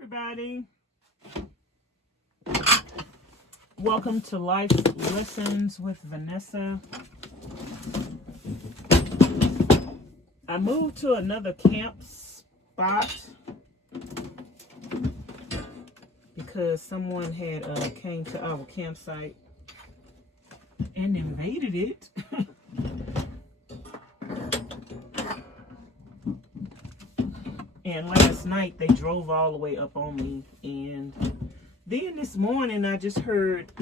Everybody, welcome to Life Lessons with Vanessa. I moved to another camp spot because someone had came to our campsite and invaded it. And last night they drove all the way up on me, and then this morning I just heard,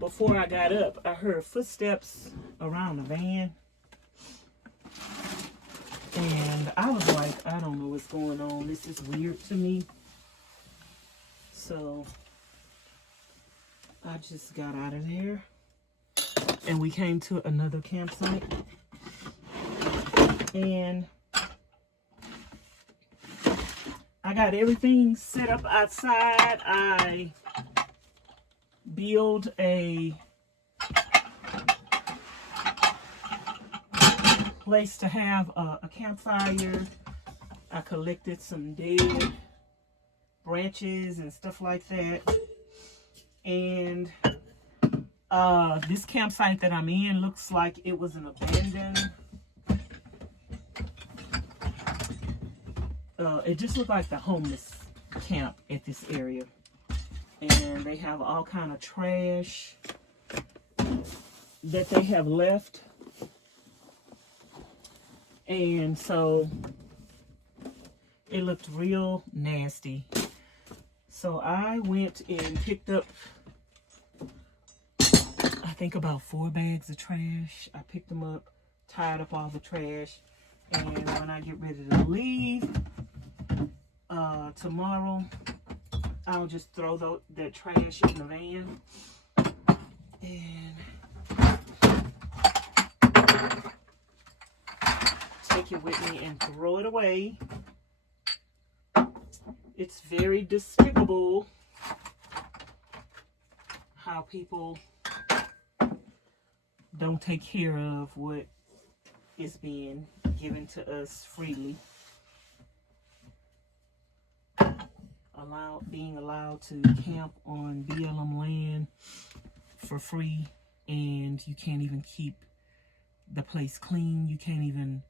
before I got up, I heard footsteps around the van, and I was like, I don't know what's going on. This is weird to me. So I just got out of there and we came to another campsite, and I got everything set up outside. I built a place to have a campfire. I collected some dead branches and stuff like that. And this campsite that I'm in looks like it was an abandoned. It just looked like the homeless camp at this area, and they have all kind of trash that they have left, and so it looked real nasty. So I went and picked up, I think, about 4 bags of trash. I picked them up, tied up all the trash, and when I get ready to leave tomorrow, I'll just throw the trash in the van and take it with me and throw it away. It's very despicable how people don't take care of what is being given to us freely. Being allowed to camp on BLM land for free, and you can't even keep the place clean. You can't even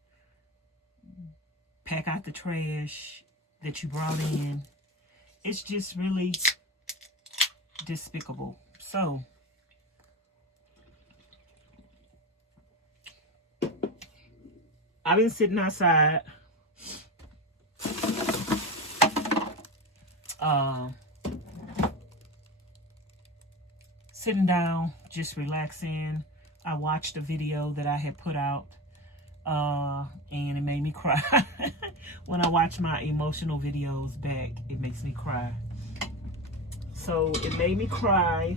pack out the trash that you brought in. It's just really despicable. So I've been sitting outside sitting down, just relaxing. I watched a video that I had put out, and it made me cry. When I watch my emotional videos back, it makes me cry. So it made me cry.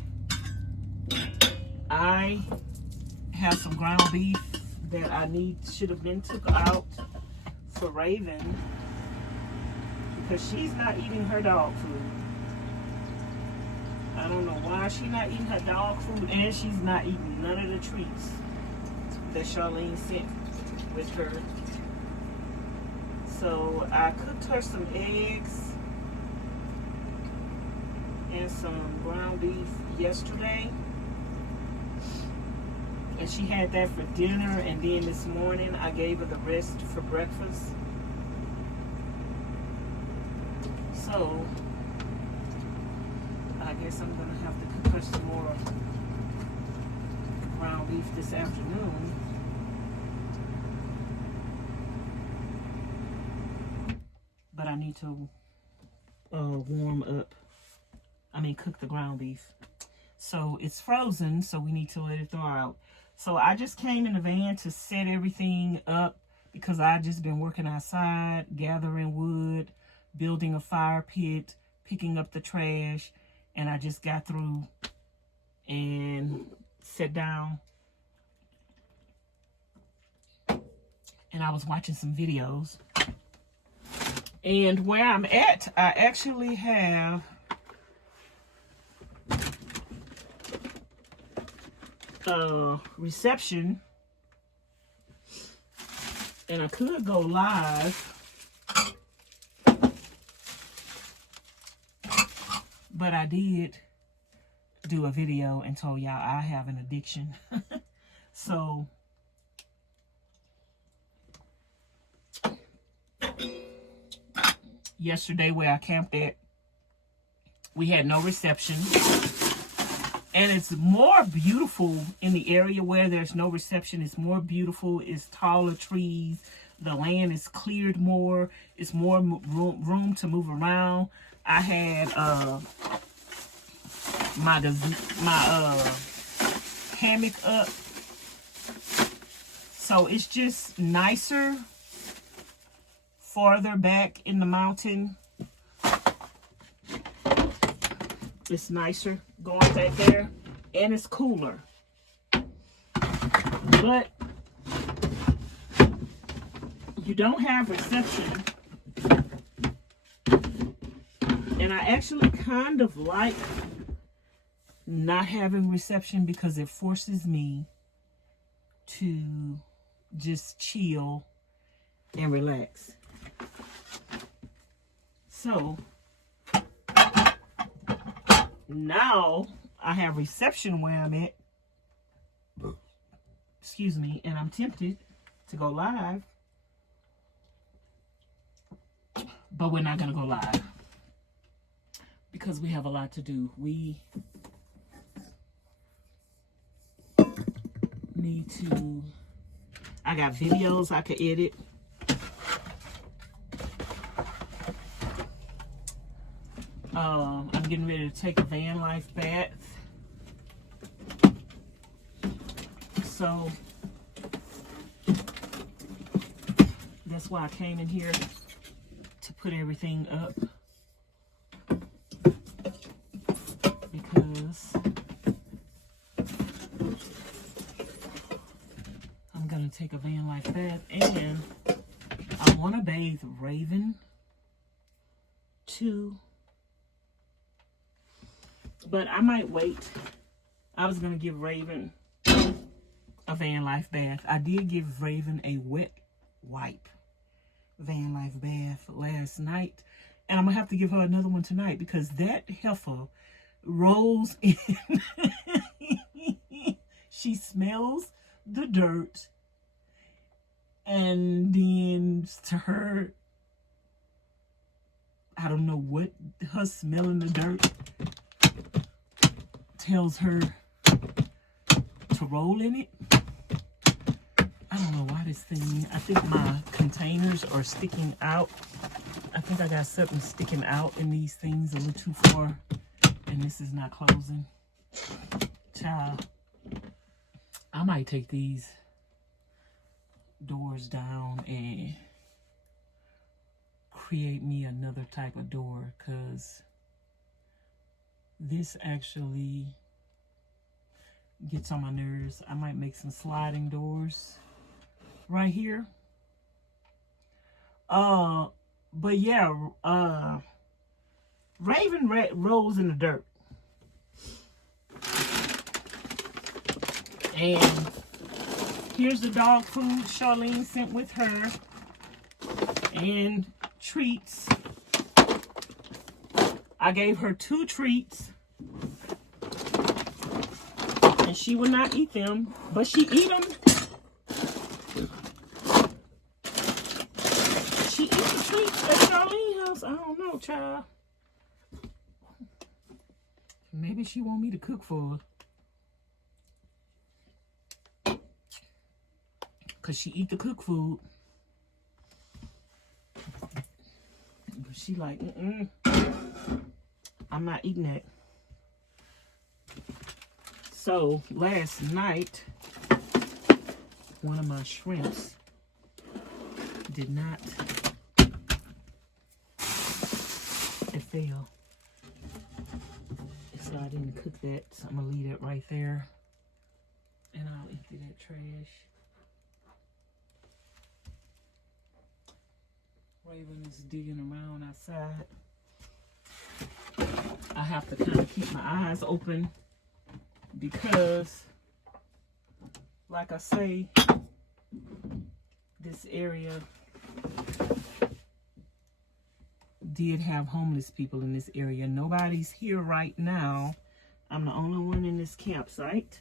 I have some ground beef that should have been took out for Raven, because she's not eating her dog food. I don't know why she's not eating her dog food, and she's not eating none of the treats that Charlene sent with her. So I cooked her some eggs and some ground beef yesterday, and she had that for dinner, and then this morning I gave her the rest for breakfast. So I guess I'm gonna have to cook her some more ground beef this afternoon. But I need to cook the ground beef. So it's frozen, so we need to let it thaw out. So I just came in the van to set everything up because I just been working outside, gathering wood, building a fire pit, picking up the trash, and I just got through and sat down and I was watching some videos. And where I'm at, I actually have reception, and I could go live But I did do a video and told y'all I have an addiction. So yesterday where I camped at, we had no reception. And it's more beautiful in the area where there's no reception. It's more beautiful. It's taller trees. The land is cleared more. It's more room to move around. I had my hammock up. So it's just nicer farther back in the mountain. It's nicer going back there, and it's cooler. But you don't have reception. And I actually kind of like not having reception because it forces me to just chill and relax. So now I have reception where I'm at. Excuse me, and I'm tempted to go live. But we're not going to go live because we have a lot to do. We need to, I got videos I could edit. I'm getting ready to take a van life bath. So that's why I came in here to put everything up, because I'm gonna take a van life bath, and I want to bathe Raven too, but I might wait. I was gonna give Raven a van life bath. I did give Raven a wet wipe van life bath last night, and I'm gonna have to give her another one tonight because that heifer rolls in. She smells the dirt, and then to her, I don't know what, her smelling the dirt tells her to roll in it. I don't know why this thing, I think my containers are sticking out. I think I got something sticking out in these things a little too far, and this is not closing. Child, I might take these doors down and create me another type of door, because this actually gets on my nerves. I might make some sliding doors right here. But yeah, Raven rolls in the dirt. And here's the dog food Charlene sent with her, and treats. I gave her 2 treats, and she will not eat them, but she eat them. She eats the treats at Charlene's house. I don't know, child. Maybe she want me to cook for her, because she eat the cook food. But she like, I'm not eating that. So last night, one of my shrimps did not, it fell. So I didn't cook that. So I'm gonna leave it right there, and I'll empty that trash. Raven is digging around outside. I have to kind of keep my eyes open because, like I say, this area did have homeless people in this area. Nobody's here right now. I'm the only one in this campsite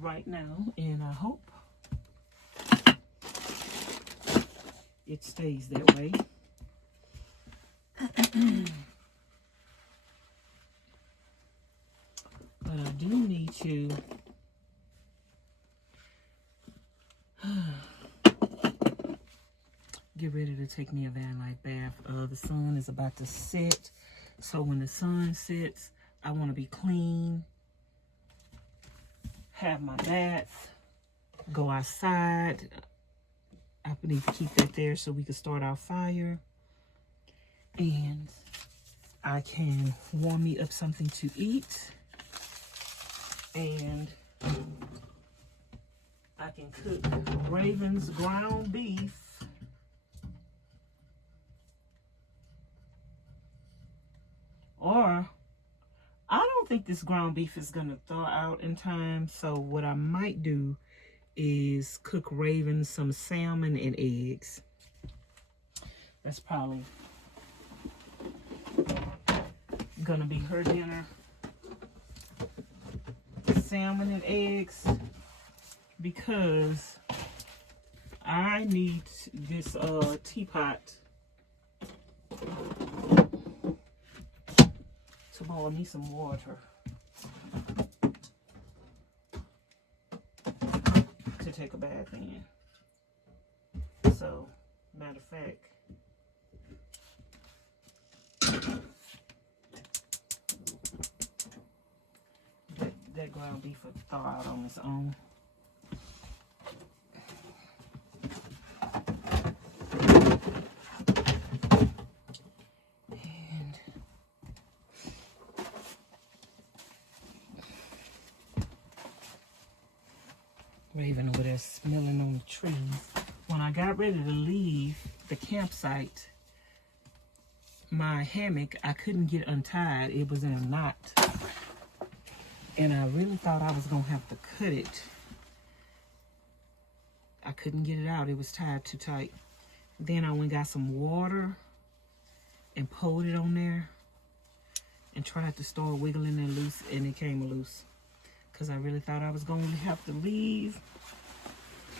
right now, and I hope it stays that way. But I do need to get ready to take me a van life bath. The sun is about to set, so when the sun sets, I want to be clean, have my bath, go outside. I need to keep that there so we can start our fire, and I can warm me up something to eat, and I can cook Raven's ground beef. Or, I don't think this ground beef is going to thaw out in time. So what I might do is cook Raven some salmon and eggs. That's probably going to be her dinner. Salmon and eggs. Because I need this teapot to boil me some water to take a bath in. So, matter of fact, that ground beef will thaw out on its own. Raven over there smelling on the trees. When I got ready to leave the campsite, my hammock, I couldn't get untied. It was in a knot. And I really thought I was going to have to cut it. I couldn't get it out. It was tied too tight. Then I went and got some water and pulled it on there and tried to start wiggling it loose, and it came loose. Because I really thought I was going to have to leave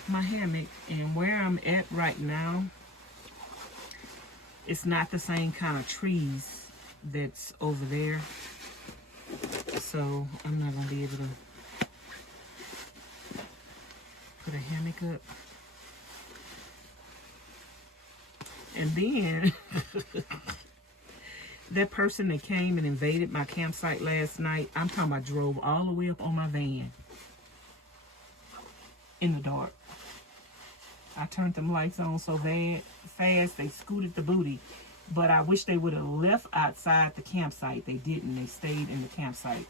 my hammock. And where I'm at right now, it's not the same kind of trees that's over there. So I'm not going to be able to put a hammock up. And then that person that came and invaded my campsite last night, I'm talking about drove all the way up on my van in the dark. I turned them lights on so fast they scooted the booty. But I wish they would have left outside the campsite. They didn't. They stayed in the campsite.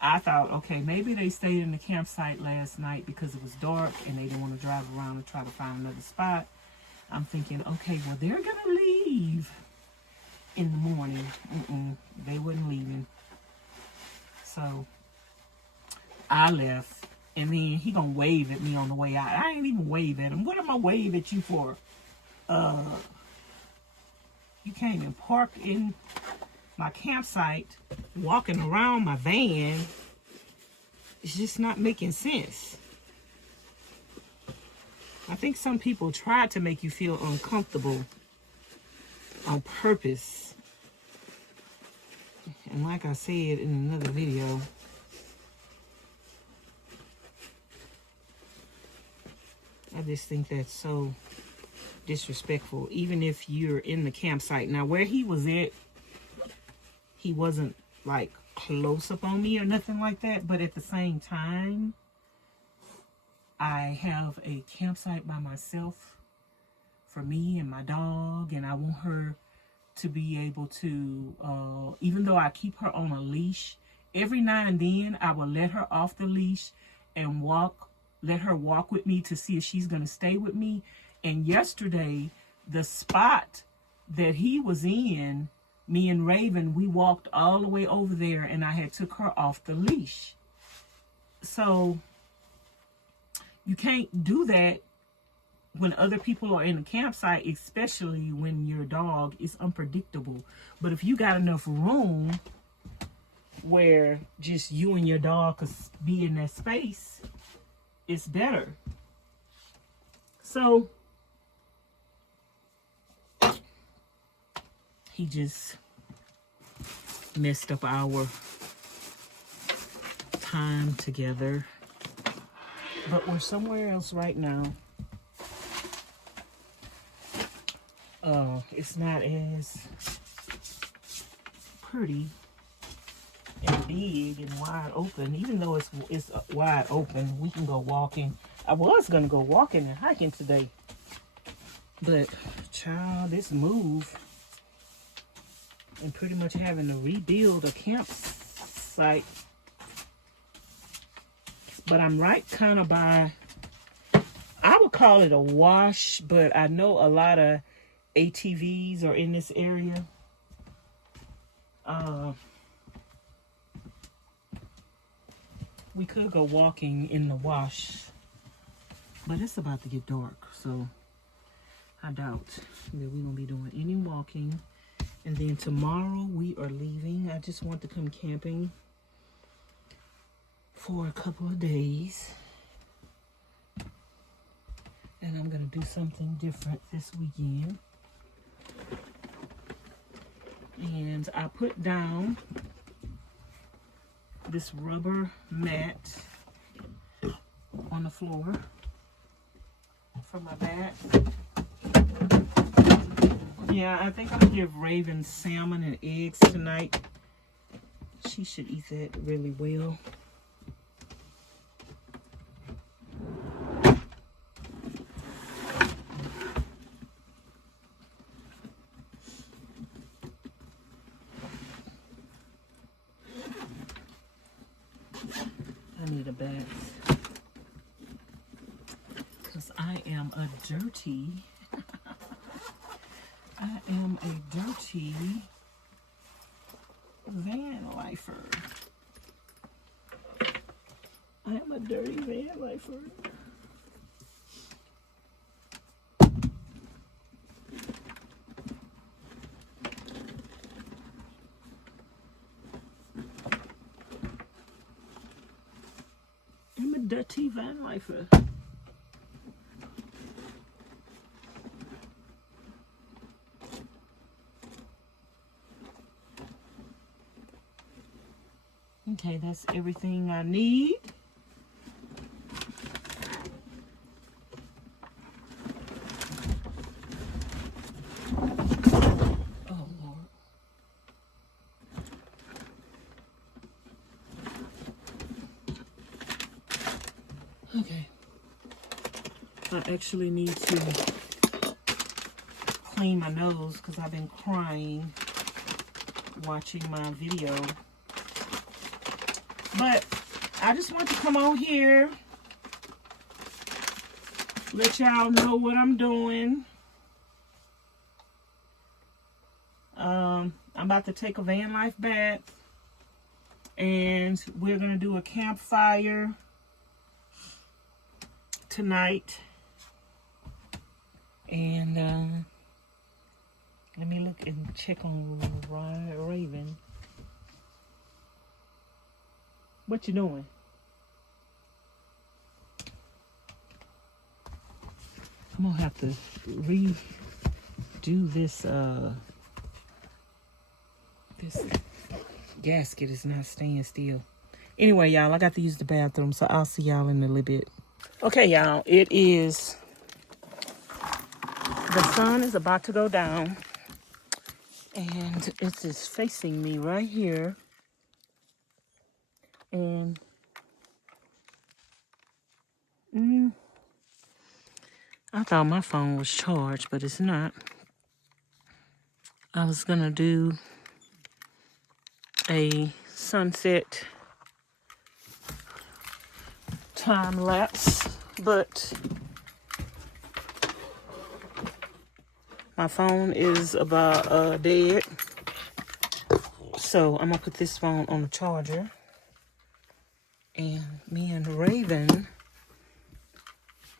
I thought, okay, maybe they stayed in the campsite last night because it was dark and they didn't want to drive around and try to find another spot. I'm thinking, okay, well, they're going to leave in the morning. They wasn't leaving. So I left, and then he gonna wave at me on the way out. I ain't even wave at him. What am I wave at you for? You came and parked in my campsite, walking around my van. It's just not making sense. I think some people try to make you feel uncomfortable on purpose. And like I said in another video, I just think that's so disrespectful, even if you're in the campsite. Now, where he was at, he wasn't like close up on me or nothing like that, but at the same time, I have a campsite by myself for me and my dog, and I want her to be able to, even though I keep her on a leash, every now and then I will let her off the leash and let her walk with me to see if she's going to stay with me. And yesterday, the spot that he was in, me and Raven, we walked all the way over there, and I had took her off the leash. So you can't do that when other people are in the campsite, especially when your dog is unpredictable. But if you got enough room where just you and your dog could be in that space, it's better. So he just messed up our time together. But we're somewhere else right now. It's not as pretty and big and wide open. Even though it's wide open, we can go walking. I was gonna go walking and hiking today, but child, this move and pretty much having to rebuild a campsite. But I'm right kind of by, I would call it a wash, but I know a lot of ATVs are in this area. We could go walking in the wash, but it's about to get dark, so I doubt that we're gonna be doing any walking. And then tomorrow we are leaving. I just want to come camping for a couple of days, and I'm gonna do something different this weekend. And I put down this rubber mat on the floor for my bat. Yeah, I think I'm gonna give Raven salmon and eggs tonight. She should eat that really well. I need a bath because I am a dirty van lifer. I am a dirty van lifer. I'm a dirty van lifer. Okay, that's everything I need. Oh, Lord. Okay. I actually need to clean my nose because I've been crying watching my video. But I just want to come on here, let y'all know what I'm doing. I'm about to take a van life bath, and we're gonna do a campfire tonight. And let me look and check on Raven. What you doing? I'm gonna have to redo this. This gasket is not staying still. Anyway, y'all, I got to use the bathroom, so I'll see y'all in a little bit. Okay, y'all, it is. The sun is about to go down, and it is facing me right here. And I thought my phone was charged, but it's not. I was gonna do a sunset time lapse, but my phone is about dead. So I'm gonna put this phone on the charger. And me and Raven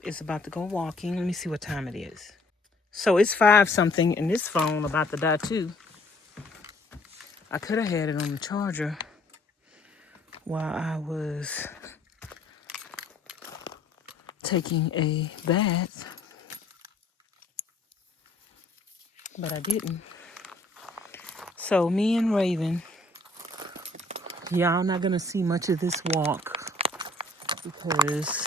is about to go walking. Let me see what time it is. So it's 5 something, and this phone about to die too. I could have had it on the charger while I was taking a bath, but I didn't. So me and Raven, y'all not gonna see much of this walk because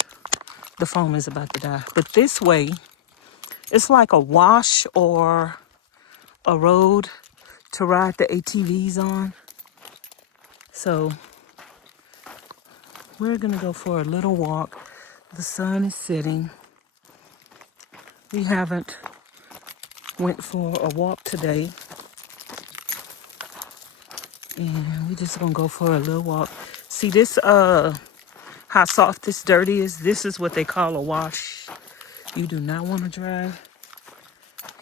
the phone is about to die. But this way, it's like a wash or a road to ride the ATVs on. So we're gonna go for a little walk. The sun is setting. We haven't went for a walk today. And we're just gonna go for a little walk. See this, how soft this dirt is? This is what they call a wash. You do not want to drive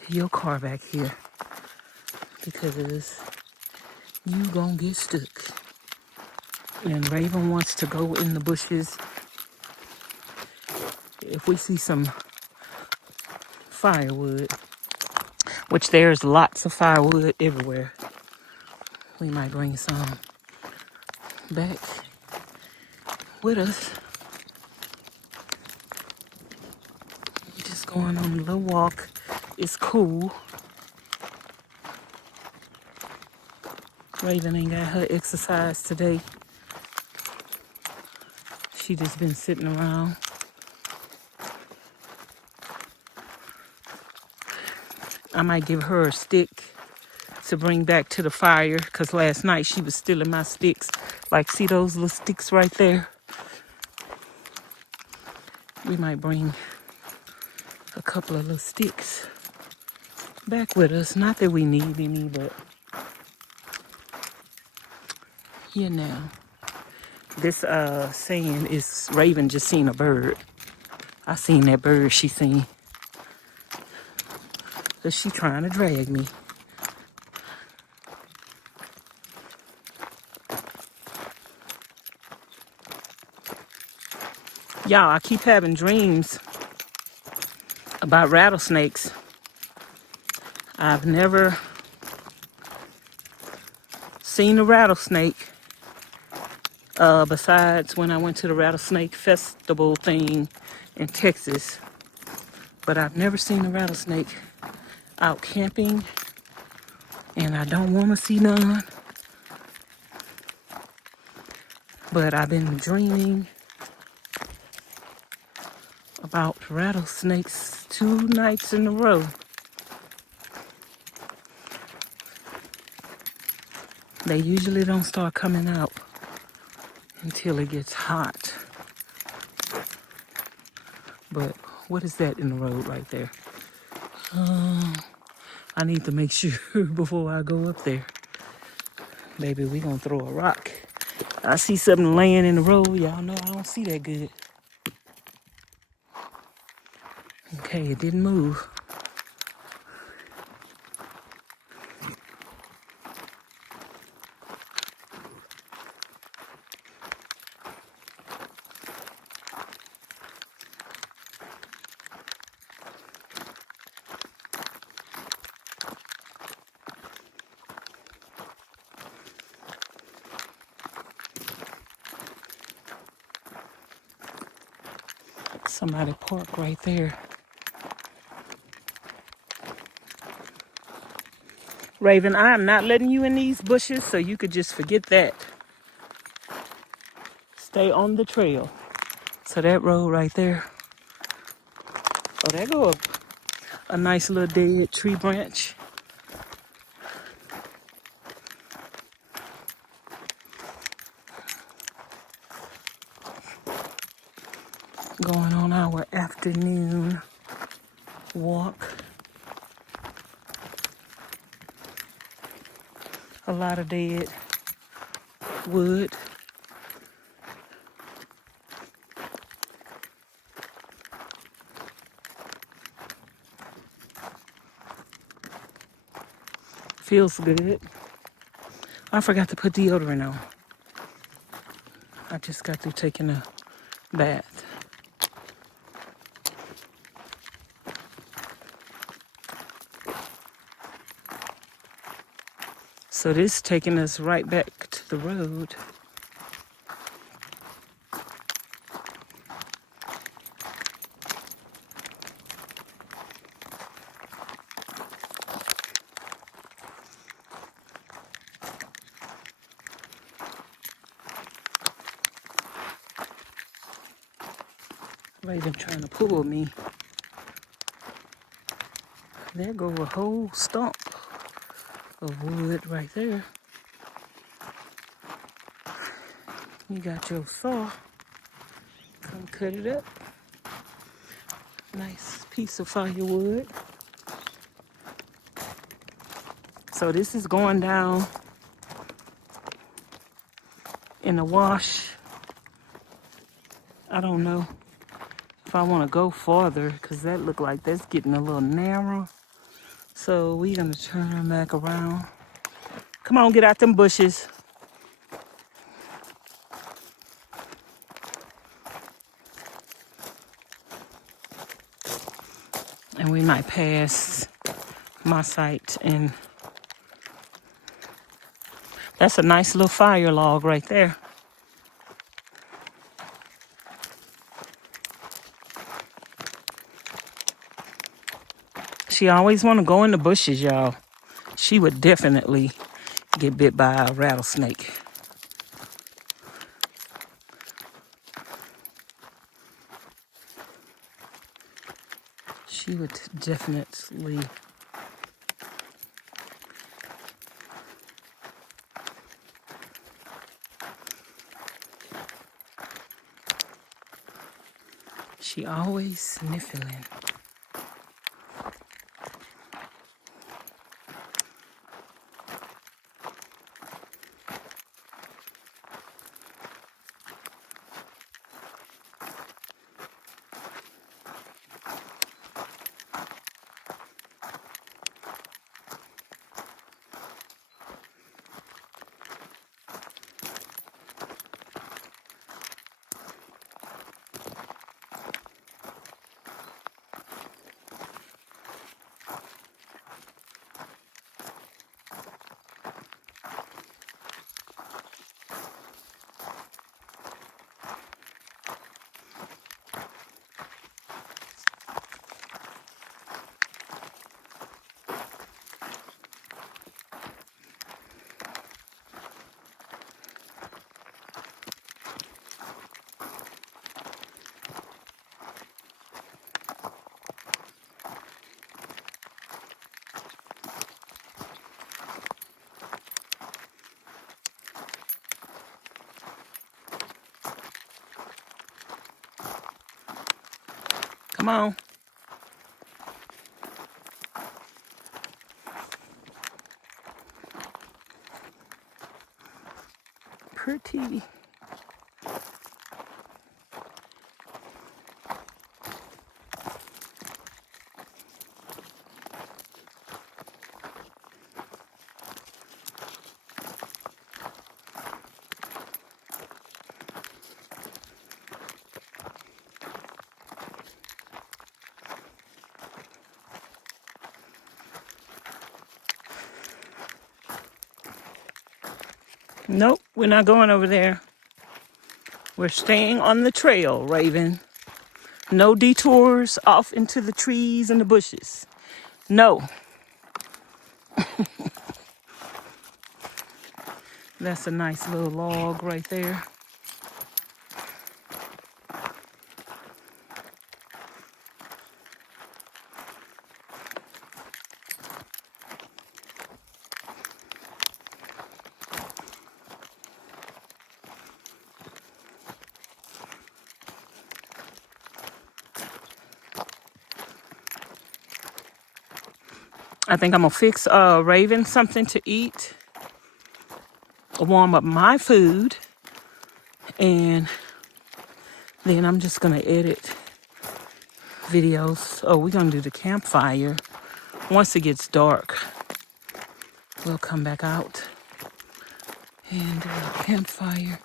your car back here because you gonna get stuck. And Raven wants to go in the bushes. If we see some firewood, which there's lots of firewood everywhere, we might bring some back with us. We're just going on a little walk. It's cool. Raven ain't got her exercise today. She just been sitting around. I might give her a stick to bring back to the fire because last night she was stealing my sticks. Like, see those little sticks right there? We might bring a couple of little sticks back with us. Not that we need any, but you know. This saying is Raven just seen a bird. I seen that bird she seen. But she trying to drag me. Y'all, I keep having dreams about rattlesnakes. I've never seen a rattlesnake besides when I went to the rattlesnake festival thing in Texas. But I've never seen a rattlesnake out camping, and I don't want to see none. But I've been dreaming about rattlesnakes 2 nights in a row. They usually don't start coming out until it gets hot. But what is that in the road right there? I need to make sure before I go up there. Baby, we gonna throw a rock. I see something laying in the road. Y'all know I don't see that good. Okay, it didn't move. Somebody parked right there. Raven, I am not letting you in these bushes, so you could just forget that. Stay on the trail. So that road right there. Oh, there go a nice little dead tree branch. Going on our afternoon walk. A lot of dead wood. Feels good. I forgot to put deodorant on. I just got through taking a bath. So this is taking us right back to the road. Raven trying to pull me. There go a whole stump of wood right there. You got your saw. Come cut it up. Nice piece of firewood. So this is going down in the wash. I don't know if I want to go farther because that look like that's getting a little narrow. So we're going to turn back around. Come on, get out them bushes. And we might pass my site, and that's a nice little fire log right there. She always want to go in the bushes, y'all. She would definitely get bit by a rattlesnake. She would definitely. She always sniffling. Come on. Pretty. Nope, we're not going over there. We're staying on the trail, Raven. No detours off into the trees and the bushes. No. That's a nice little log right there. I think I'm gonna fix Raven something to eat, warm up my food, and then I'm just gonna edit videos. Oh, we're gonna do the campfire. Once it gets dark, we'll come back out and do a campfire.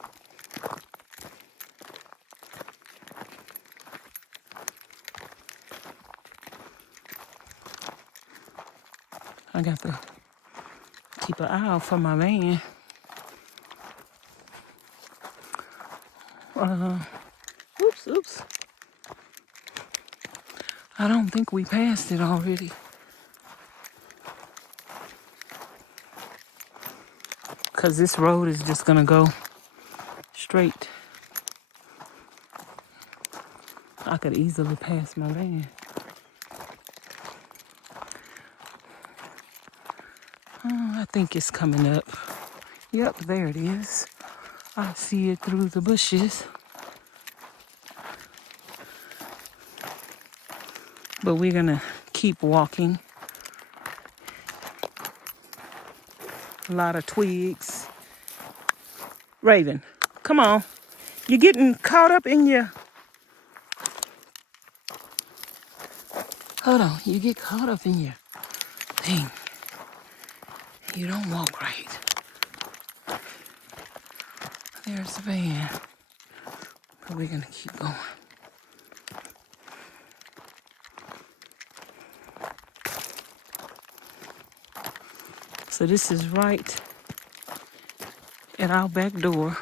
I got the Keep an eye out for my van. Oops. I don't think we passed it already. Because this road is just going to go straight. I could easily pass my van. Oh, I think it's coming up. Yep, there it is. I see it through the bushes. But we're going to keep walking. A lot of twigs. Raven, come on. You're getting caught up in your... Hold on. You get caught up in your thing. You don't walk right. There's the van. But we're going to keep going. So this is right at our back door.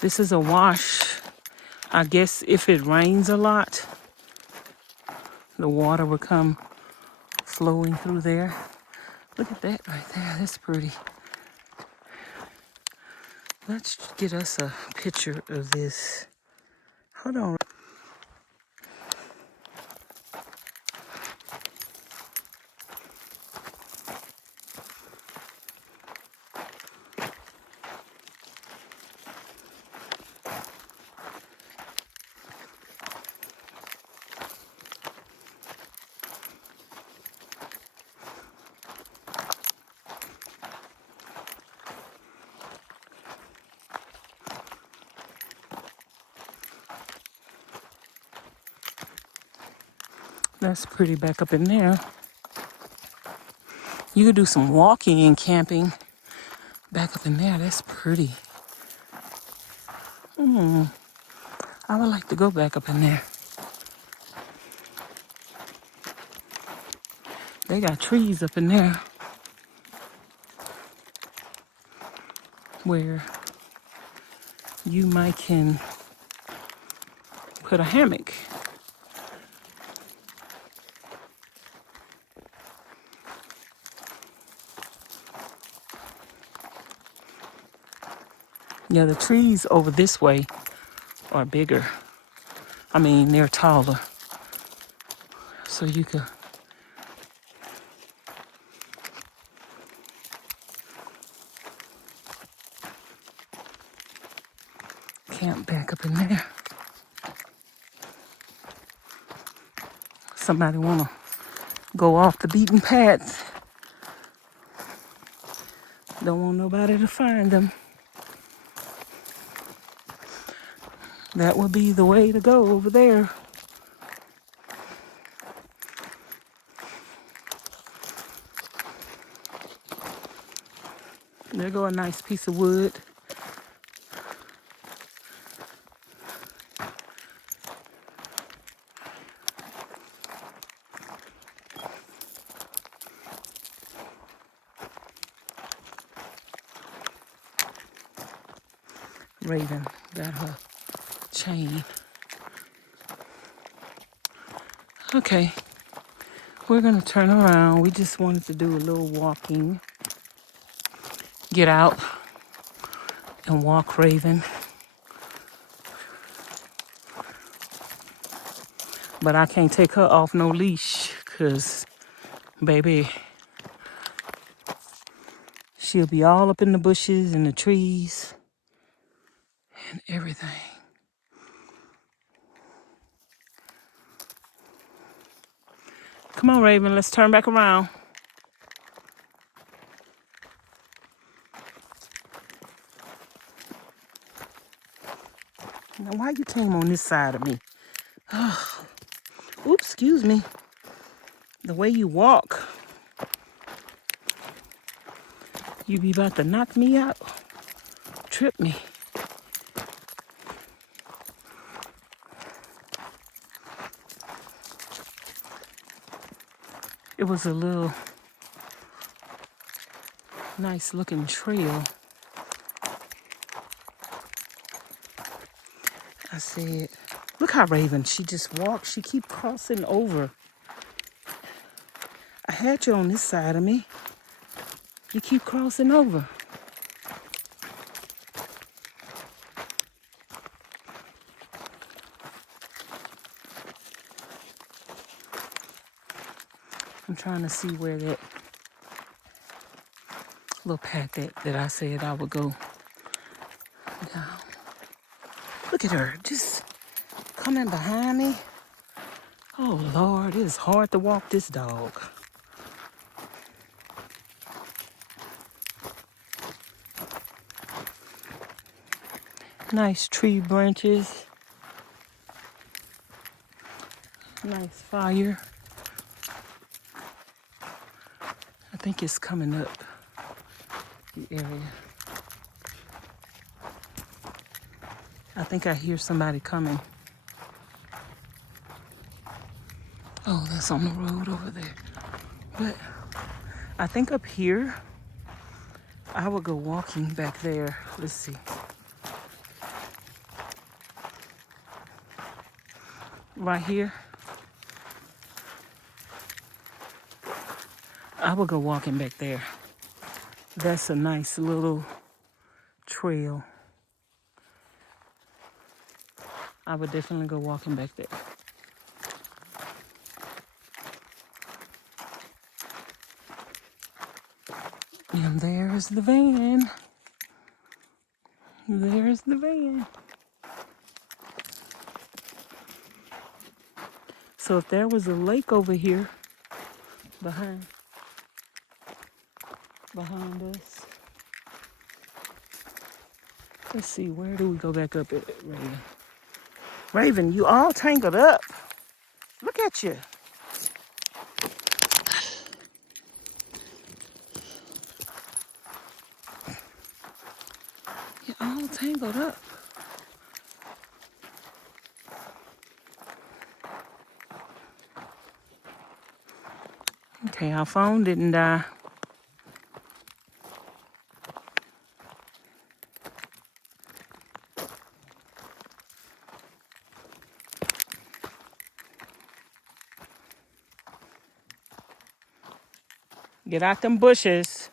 This is a wash. I guess if it rains a lot, the water will come flowing through there. Look at that right there. That's pretty. Let's get us a picture of this. Hold on. That's pretty back up in there. You could do some walking and camping back up in there. That's pretty. I would like to go back up in there. They got trees up in there where you might can put a hammock. Yeah, the trees over this way are bigger. I mean, they're taller. So you could camp back up in there. Somebody want to go off the beaten path. Don't want nobody to find them. That would be the way to go over there. There go a nice piece of wood. Raven got her chain. Okay, we're gonna turn around. We just wanted to do a little walking. Get out and walk Raven. But I can't take her off no leash because, baby, she'll be all up in the bushes and the trees and everything. Come on, Raven, let's turn back around. Now, why you came on this side of me? Oops, excuse me. The way you walk, you be about to knock me out, trip me. It was a little nice looking trail. I said, look how Raven, she just walked. She keep crossing over. I had you on this side of me. You keep crossing over. I'm trying to see where that little path that I said I would go down. Look at her, just coming behind me. Oh Lord, it is hard to walk this dog. Nice tree branches. Nice fire. I think it's coming up the area. I think I hear somebody coming. Oh, that's on the road over there. But I think up here, I will go walking back there. Let's see. Right here. I will go walking back there. That's a nice little trail. I would definitely go walking back there. And there's the van. There's the van. So if there was a lake over here behind us. Let's see, where do we go back up at, Raven? Raven, you all tangled up. Look at you. You're all tangled up. Okay, our phone didn't die. Get out them bushes.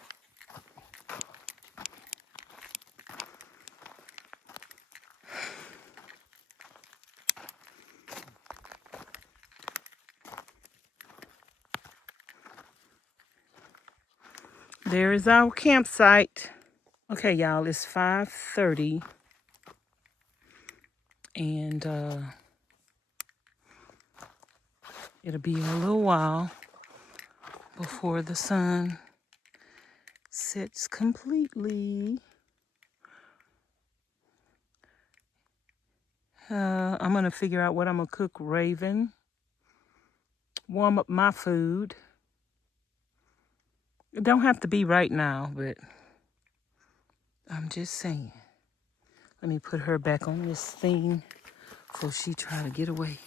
There is our campsite. Okay, y'all, it's 5:30. And it'll be a little while before the sun sets completely. I'm going to figure out what I'm going to cook Raven. Warm up my food. It don't have to be right now, but I'm just saying. Let me put her back on this thing before she try to get away.